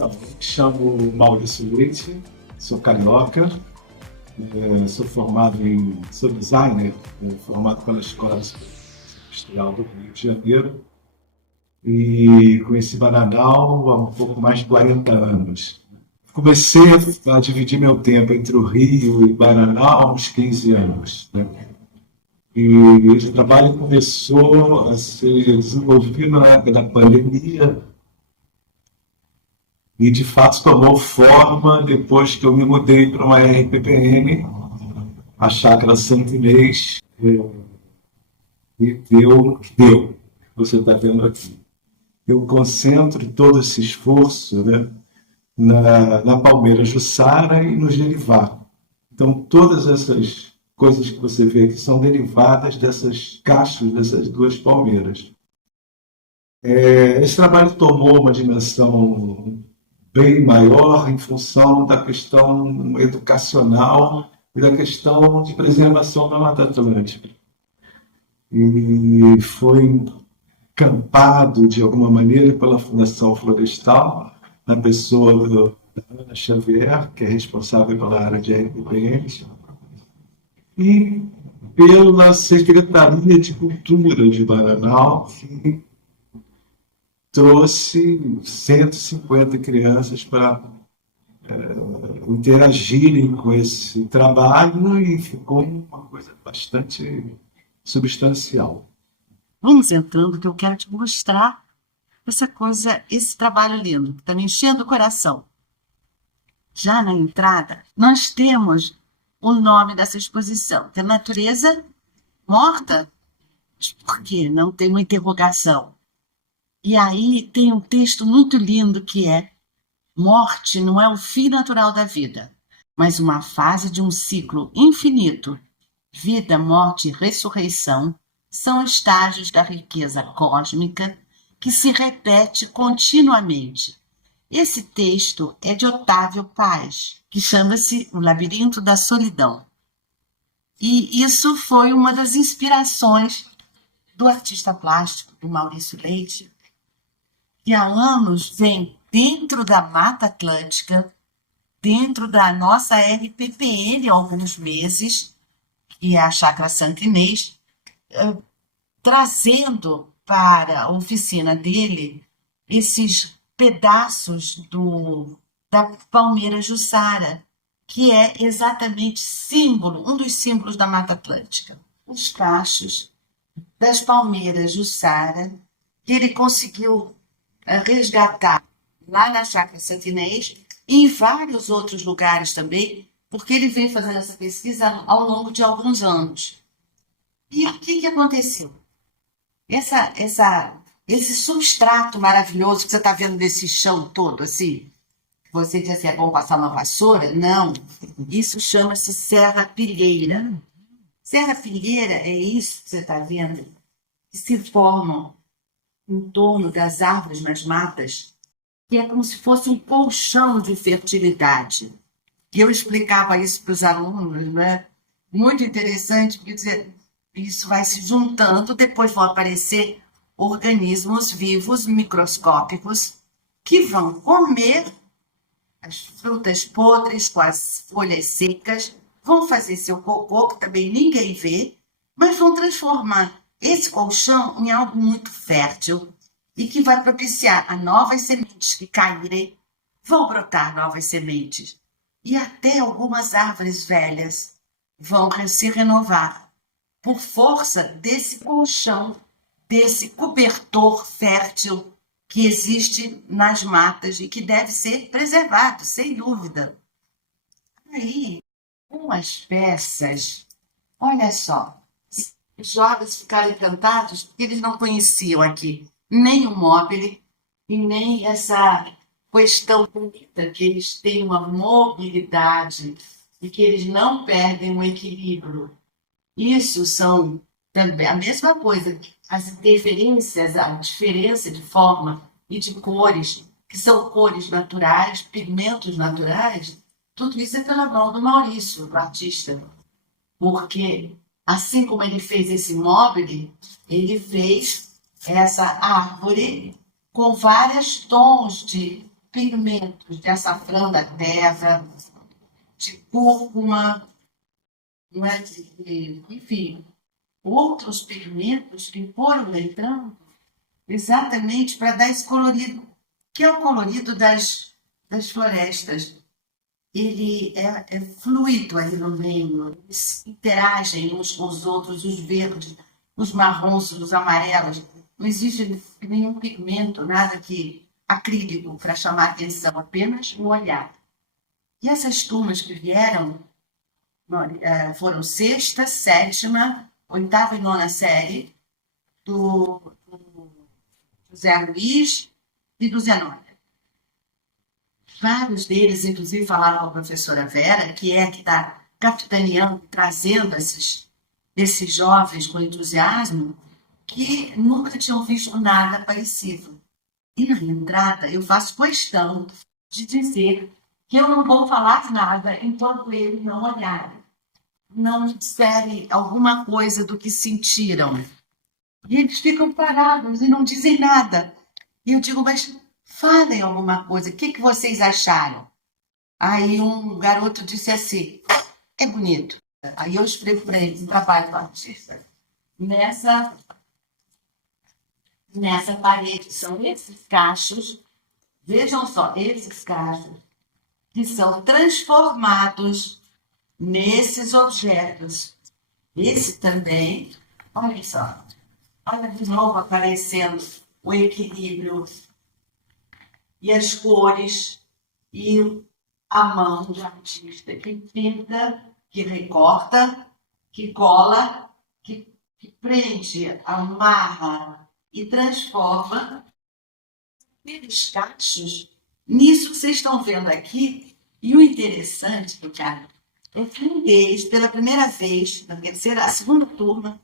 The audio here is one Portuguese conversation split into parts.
Então, me chamo Maurício Leite, sou carioca, sou designer, formado pela Escola Industrial do Rio de Janeiro e conheci Bananal há um pouco mais de 40 anos. Comecei a dividir meu tempo entre o Rio e Bananal há uns 15 anos, né? E esse trabalho começou a ser desenvolvido na época da pandemia e, de fato, tomou forma depois que eu me mudei para uma RPPN, a Chácara Santo Inês, e deu. Você está vendo aqui. Eu concentro todo esse esforço, né, na Palmeira Jussara e no Gerivá. Então, todas essas coisas que você vê aqui são derivadas dessas cachos, dessas duas palmeiras. Esse trabalho tomou uma dimensão bem maior em função da questão educacional e da questão de preservação da Mata Atlântica. E foi campado, de alguma maneira, pela Fundação Florestal, na pessoa da Ana Xavier, que é responsável pela área de RPPNs, e pela Secretaria de Cultura de Bananal, que trouxe 150 crianças para interagirem com esse trabalho e ficou uma coisa bastante substancial. Vamos entrando que eu quero te mostrar essa coisa, esse trabalho lindo, que está me enchendo o coração. Já na entrada, nós temos o nome dessa exposição, que é Natureza Morta. Mas por quê? Não tem uma interrogação. E aí tem um texto muito lindo que é: morte não é o fim natural da vida, mas uma fase de um ciclo infinito. Vida, morte e ressurreição são estágios da riqueza cósmica que se repete continuamente. Esse texto é de Otávio Paz, que chama-se O Labirinto da Solidão. E isso foi uma das inspirações do artista plástico, do Maurício Leite, que há anos vem dentro da Mata Atlântica, dentro da nossa RPPN há alguns meses, que é a Chácara Santo Inês, trazendo para a oficina dele esses pedaços da Palmeira Jussara, que é exatamente um dos símbolos da Mata Atlântica. Os cachos das Palmeiras Jussara, que ele conseguiu resgatar lá na Chácara Santo Inês e em vários outros lugares também, porque ele vem fazendo essa pesquisa ao longo de alguns anos. E o que aconteceu? Esse substrato maravilhoso que você está vendo desse chão todo, assim, você diz assim, é bom passar uma vassoura? Não, isso chama-se serrapilheira. Serrapilheira é isso que você está vendo, que se formam em torno das árvores nas matas, que é como se fosse um colchão de fertilidade. E eu explicava isso para os alunos, né? Muito interessante, porque isso vai se juntando, depois vão aparecer organismos vivos, microscópicos, que vão comer as frutas podres com as folhas secas, vão fazer seu cocô, que também ninguém vê, mas vão transformar esse colchão em algo muito fértil e que vai propiciar a novas sementes que caírem, vão brotar novas sementes. E até algumas árvores velhas vão se renovar por força desse colchão, desse cobertor fértil que existe nas matas e que deve ser preservado, sem dúvida. Aí, umas peças, olha só, os jovens ficaram encantados porque eles não conheciam aqui nem o móvel e nem essa questão bonita, que eles têm uma mobilidade e que eles não perdem o equilíbrio. Isso são também a mesma coisa, as interferências, a diferença de forma e de cores, que são cores naturais, pigmentos naturais, tudo isso é pela mão do Maurício, do artista. Porque, assim como ele fez esse móvel, ele fez essa árvore com vários tons de pigmentos de açafrão da terra, de cúrcuma, não é? Enfim, outros pigmentos que foram entrando exatamente para dar esse colorido, que é o colorido das florestas. Ele é fluido ali no meio, eles interagem uns com os outros, os verdes, os marrons, os amarelos. Não existe nenhum pigmento, nada que acrílico para chamar atenção, apenas o olhar. E essas turmas que vieram foram sexta, sétima, oitava e nona série do José Luiz e do Zenóbio. Vários deles, inclusive, falaram com a professora Vera, que está capitaneando, trazendo esses jovens com entusiasmo, que nunca tinham visto nada parecido. E na entrada, eu faço questão de dizer que eu não vou falar nada enquanto eles não olharem, não disserem alguma coisa do que sentiram. E eles ficam parados e não dizem nada. E eu digo, mas falem alguma coisa, o que vocês acharam? Aí um garoto disse assim, é bonito. Aí eu explico para eles o trabalho do artista. Nessa parede são esses cachos, vejam só, esses cachos que são transformados nesses objetos. Esse também, olha só, olha de novo aparecendo o equilíbrio e as cores e a mão do artista que pinta, que recorta, que cola, que prende, amarra e transforma aqueles cachos nisso que vocês estão vendo aqui. E o interessante, Ricardo, é que um deles, pela primeira vez, a segunda turma,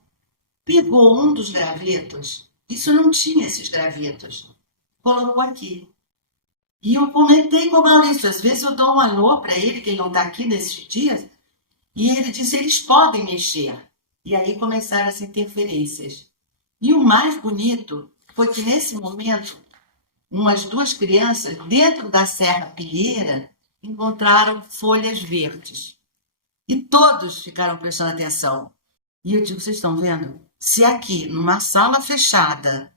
pegou um dos gravetos. Isso não tinha esses gravetos. Colocou aqui. E eu comentei com o Maurício, às vezes eu dou um alô para ele, que ele não está aqui nesses dias, e ele disse, eles podem mexer. E aí começaram as interferências. E o mais bonito foi que, nesse momento, umas duas crianças, dentro da serrapilheira, encontraram folhas verdes. E todos ficaram prestando atenção. E eu digo, vocês estão vendo? Se aqui, numa sala fechada,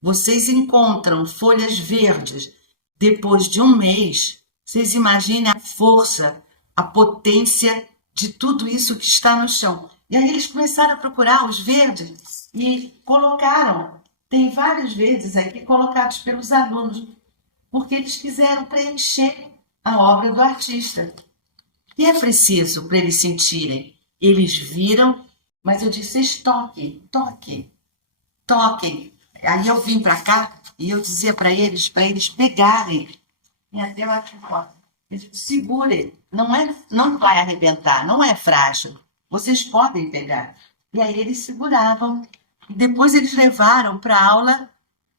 vocês encontram folhas verdes, depois de um mês, vocês imaginem a força, a potência de tudo isso que está no chão. E aí eles começaram a procurar os verdes e colocaram, tem vários verdes aqui colocados pelos alunos, porque eles quiseram preencher a obra do artista. E é preciso para eles sentirem. Eles viram, mas eu disse, vocês toquem, toquem, toquem. Aí eu vim para cá e eu dizia para eles pegarem. E até eu acho que segurem. Não vai arrebentar, não é frágil. Vocês podem pegar. E aí eles seguravam. E depois eles levaram para a aula,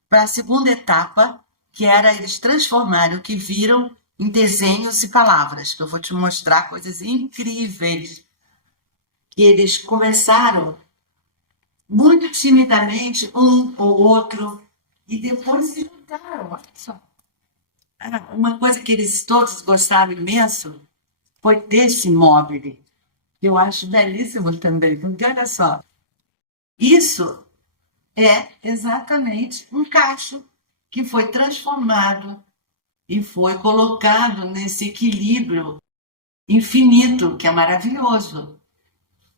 para a segunda etapa, que era eles transformarem o que viram em desenhos e palavras, que eu vou te mostrar coisas incríveis. Que eles começaram muito timidamente, um ou outro, e depois se juntaram. Olha só. Uma coisa que eles todos gostaram imenso foi desse móvel, que eu acho belíssimo também, porque olha só, isso é exatamente um cacho que foi transformado e foi colocado nesse equilíbrio infinito, que é maravilhoso,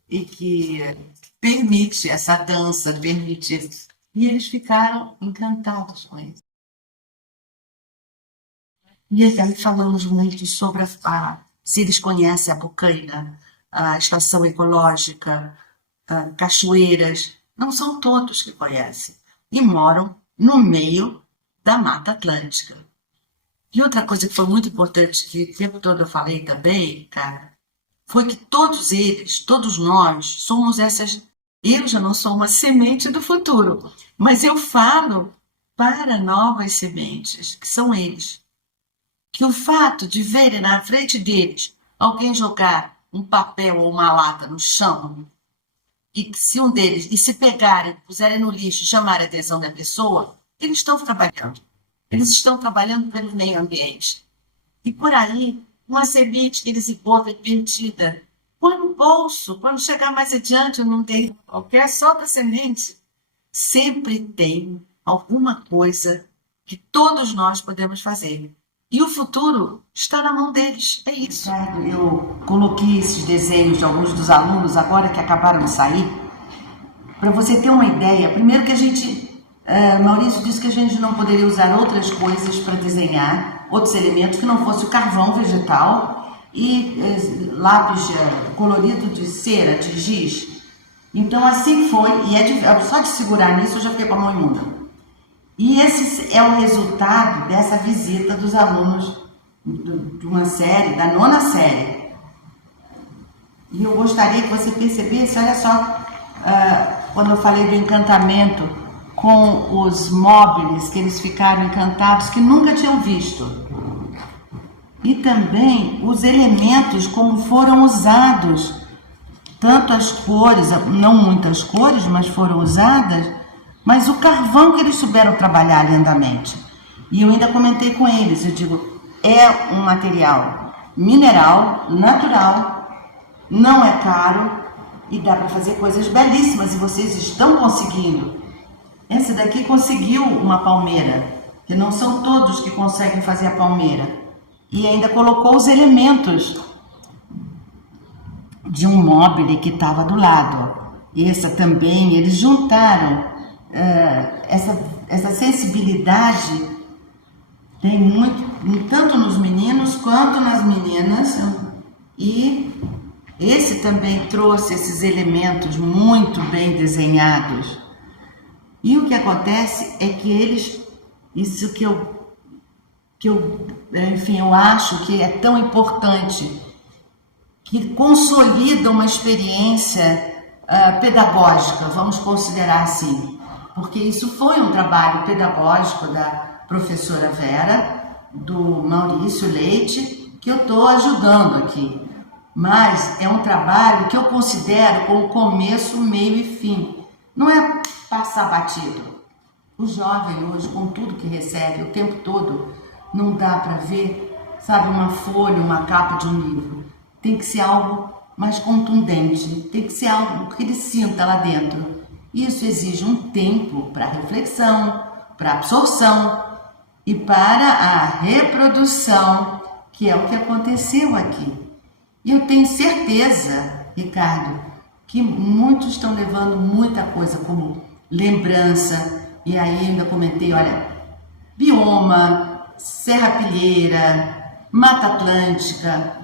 e que permite essa dança, permite. E eles ficaram encantados com isso. E aí falamos muito sobre se eles conhecem a Bocaina, a estação ecológica, cachoeiras. Não são todos que conhecem. E moram no meio da Mata Atlântica. E outra coisa que foi muito importante, que o tempo todo eu falei também, cara, foi que todos eles, todos nós, somos essas. Eu já não sou uma semente do futuro, mas eu falo para novas sementes, que são eles. Que o fato de verem na frente deles alguém jogar um papel ou uma lata no chão, e se um deles, e se pegarem, puserem no lixo e chamarem a atenção da pessoa, eles estão trabalhando. Eles estão trabalhando pelo meio ambiente. E por aí, uma semente que eles encontram perdida, põe no bolso, quando chegar mais adiante, não tem qualquer só da semente. Sempre tem alguma coisa que todos nós podemos fazer. E o futuro está na mão deles. É isso. Eu coloquei esses desenhos de alguns dos alunos, agora que acabaram de sair, para você ter uma ideia. Primeiro que a gente, Maurício disse que a gente não poderia usar outras coisas para desenhar, outros elementos que não fosse o carvão vegetal e lápis colorido de cera, de giz. Então assim foi, e só de segurar nisso eu já fiquei com a mão imunda. E esse é o resultado dessa visita dos alunos de uma série, da 9ª série. E eu gostaria que você percebesse, olha só, quando eu falei do encantamento com os móveis, que eles ficaram encantados, que nunca tinham visto. E também os elementos, como foram usados, tanto as cores, não muitas cores, mas foram usadas, mas o carvão que eles souberam trabalhar lindamente. E eu ainda comentei com eles, eu digo, é um material mineral, natural, não é caro e dá para fazer coisas belíssimas e vocês estão conseguindo. Esse daqui conseguiu uma palmeira, que não são todos que conseguem fazer a palmeira. E ainda colocou os elementos de um móvel que estava do lado. Essa também, eles juntaram essa sensibilidade, tem muito, tanto nos meninos quanto nas meninas, e esse também trouxe esses elementos muito bem desenhados. E o que acontece é que eles, isso que eu acho que é tão importante, que consolida uma experiência pedagógica, vamos considerar assim, porque isso foi um trabalho pedagógico da professora Vera, do Maurício Leite, que eu estou ajudando aqui, mas é um trabalho que eu considero como começo, meio e fim, não é passar batido. O jovem hoje, com tudo que recebe o tempo todo, não dá para ver, sabe, uma folha, uma capa de um livro. Tem que ser algo mais contundente, tem que ser algo que ele sinta lá dentro. Isso exige um tempo para reflexão, para absorção e para a reprodução, que é o que aconteceu aqui. E eu tenho certeza, Ricardo, que muitos estão levando muita coisa como lembrança, e aí ainda comentei, olha, bioma, serrapilheira, Mata Atlântica,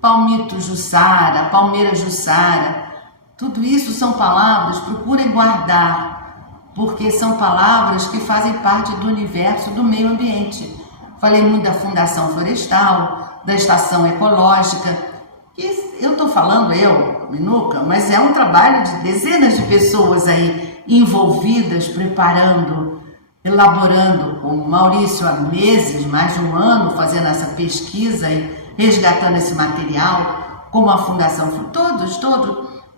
palmito Jussara, palmeira Jussara, tudo isso são palavras, procurem guardar, porque são palavras que fazem parte do universo do meio ambiente. Falei muito da Fundação Florestal, da Estação Ecológica, que eu estou falando, Minuca, mas é um trabalho de dezenas de pessoas aí envolvidas, preparando, elaborando, com o Maurício há meses, mais de um ano, fazendo essa pesquisa e resgatando esse material, como a Fundação, todos,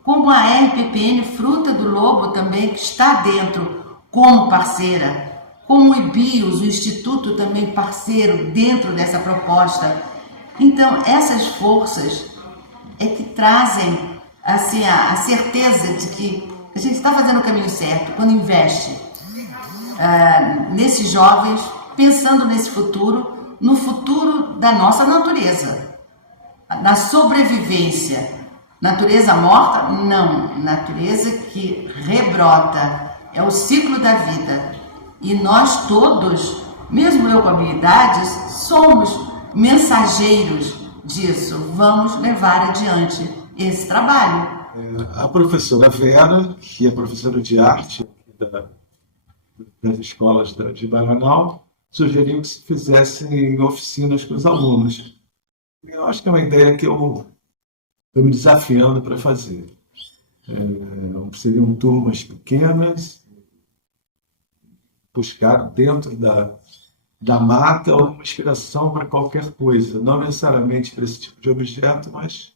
como a RPPN Fruta do Lobo também, que está dentro como parceira, como o IBIOS, o Instituto também parceiro dentro dessa proposta. Então, essas forças é que trazem assim, a certeza de que a gente está fazendo o caminho certo quando investe nesses jovens, pensando nesse futuro, no futuro da nossa natureza, na sobrevivência. Natureza morta? Não. Natureza que rebrota. É o ciclo da vida. E nós todos, mesmo eu com habilidades, somos mensageiros disso. Vamos levar adiante esse trabalho. A professora Vera, que é professora de arte das escolas de Bananal, sugeriu que se fizessem oficinas com os alunos. Eu acho que é uma ideia que eu estou me desafiando para fazer. Seriam turmas pequenas, buscar dentro da mata uma inspiração para qualquer coisa, não necessariamente para esse tipo de objeto, mas,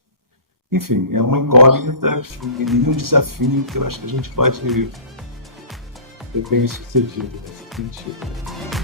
enfim, é uma incógnita e um desafio que eu acho que a gente pode ter bem sucedido nesse sentido.